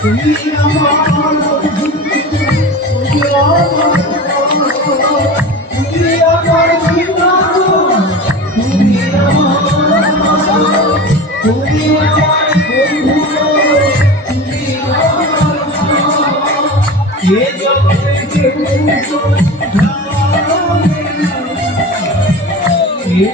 তুমি আমার তুমি আমার তুমি আমার তুমি আমার তুমি আমার ये जब ये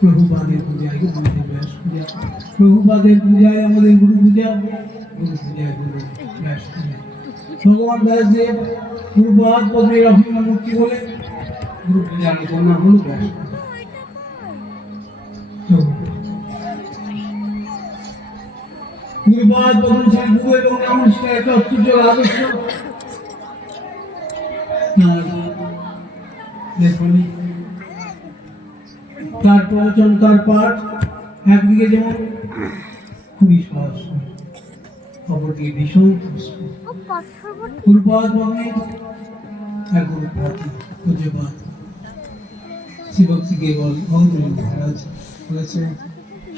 प्रभुपादेर पूजाय व्यास पूजा प्रभुपादेर पूजाय आमादेर गुरु पूजा गुरु पूजाय गुरु व्यास पूजा भगवान व्यासदेव गुरुपाद पद्मे अभिमान मुक्ति बोले गुरु पूजार नाम हलो व्यास गुरुपाद पद्म श्री गुरु एवं नमस्कार एक अत्युज्ज्वल आदर्श देखनी তার প্রবচন তার পাঠ একদিকে যেমন খুবই সহজ অপরদিকে ভীষণ গুরুপাদ বর্ণিত এক গুরুপাতি পূজ্যপাদ শ্রীভক্তি কেবল ভঙ্গুলি মহারাজ বলেছেন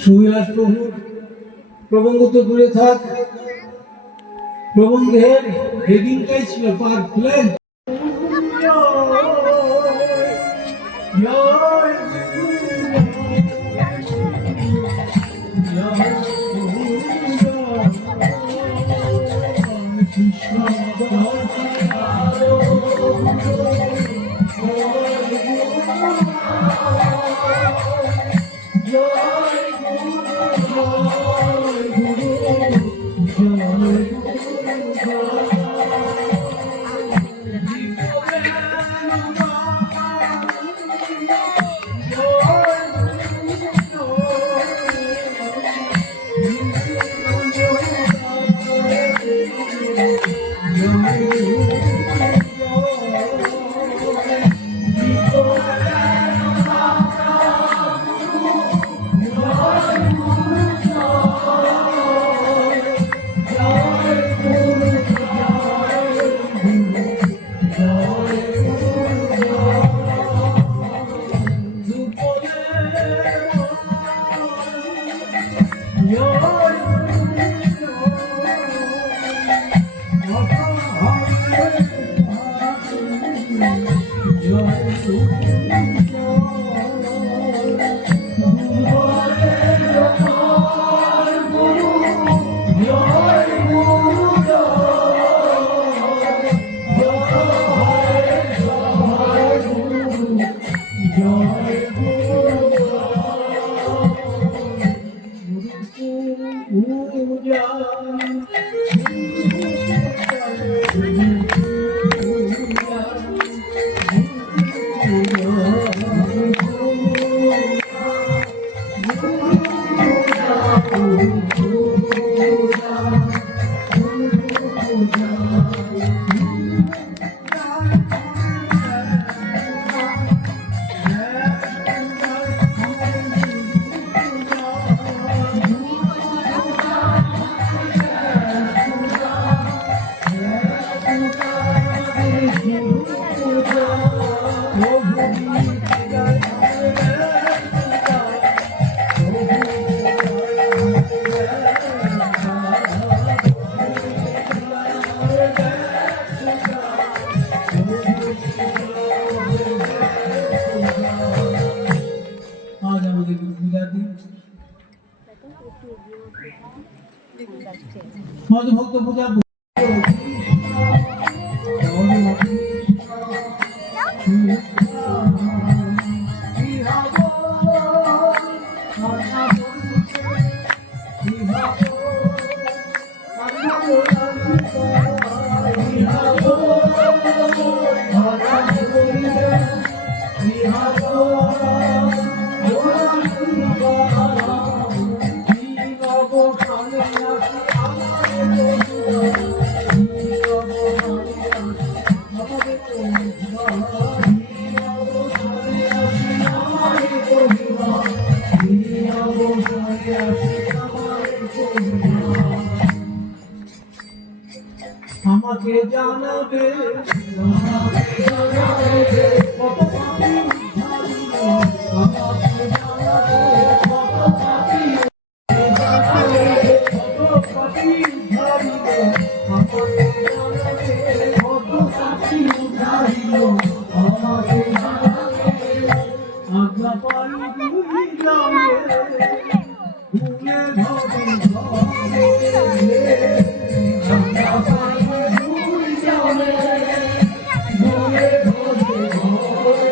সুবিলাস প্রভু প্রবঙ্গ তো দূরে থাক প্রবন্ধের হেডিংটাই ছিল পাঠ খুলেন পূজা আজ আমাদের পূজার দিন মধুভক্ত পূজা আমাকে জানাবে কত পাপি ঝাড়িল, আমাকে জানাবে কত পাপি ঝাড়িল, কত পাপি ঝাড়িল, আমাকে জানাবে কত পাপি ঝাড়িল, আমাকে জানাবে আজ্ঞা পাই দুই যাবে ভুলে ধরে ধরে আজ্ঞা পাই দুই যাবে ভুলে ধরে ধরে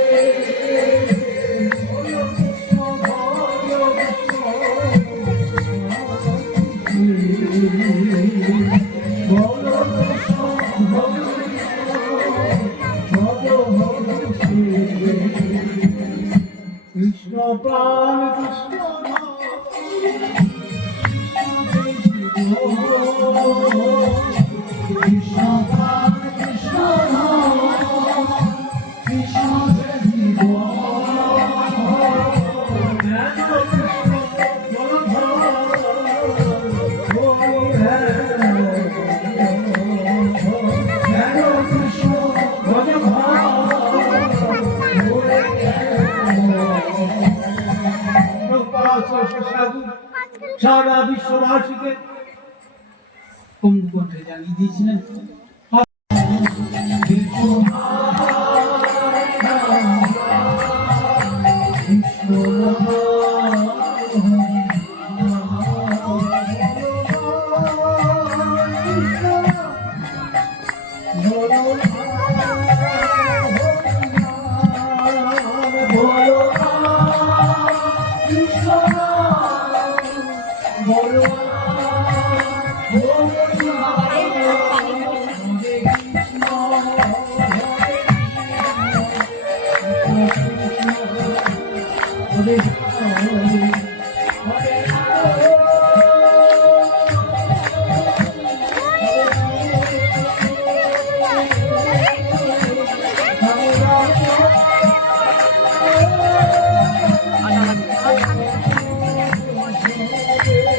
কৃষ্ণ প্রাণ কৃষ্ণ কৃষ্ণ প্রাণ কৃষ্ণ কৃষ্ণ জীব সারা বিশ্ববাসীকে কুম্ভকণ্ঠে জানিয়ে দিয়েছিলেন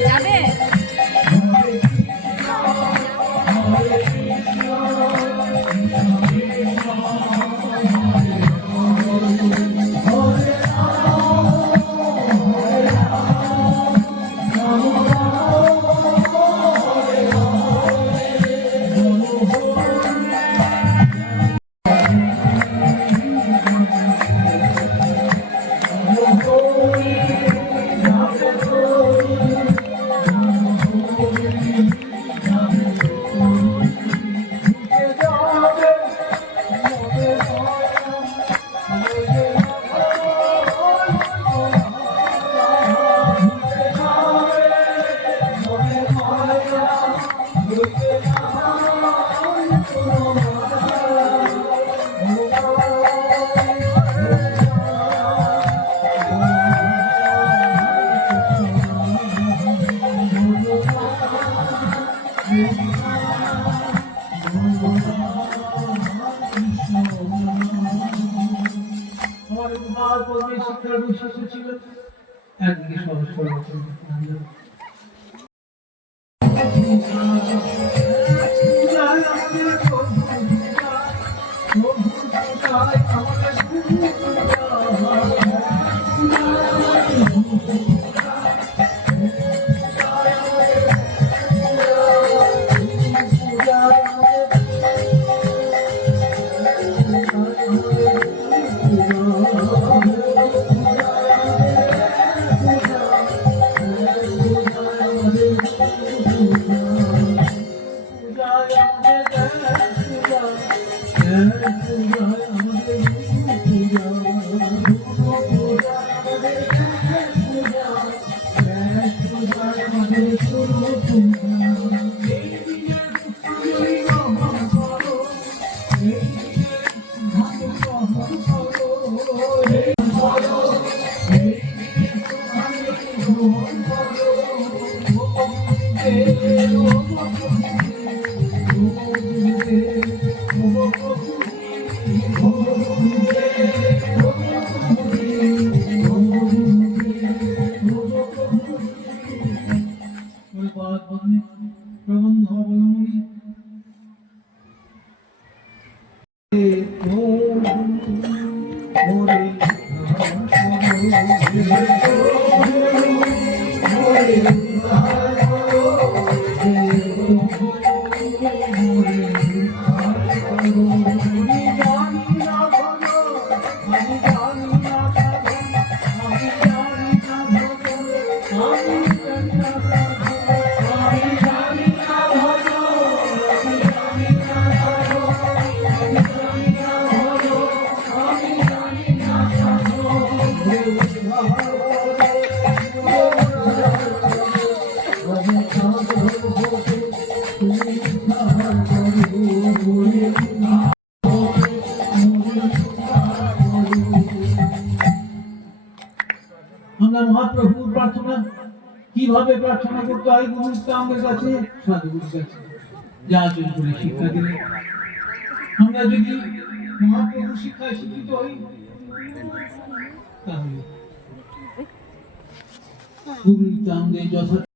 যাবে একদিকে সহজ সরল প্রবন্ধ অবলম্বনী আমরা মহাপ্রভুর প্রার্থনা কিভাবে প্রার্থনা করতে হয় গুরুর আমাদের কাছে সাধুগুরুর কাছে যা চুরি করে শিক্ষা দিলে আমরা যদি মহাপ্রভুর শিক্ষায় শিক্ষিত হই তাহলে গুরুর আমাদের যথার্থ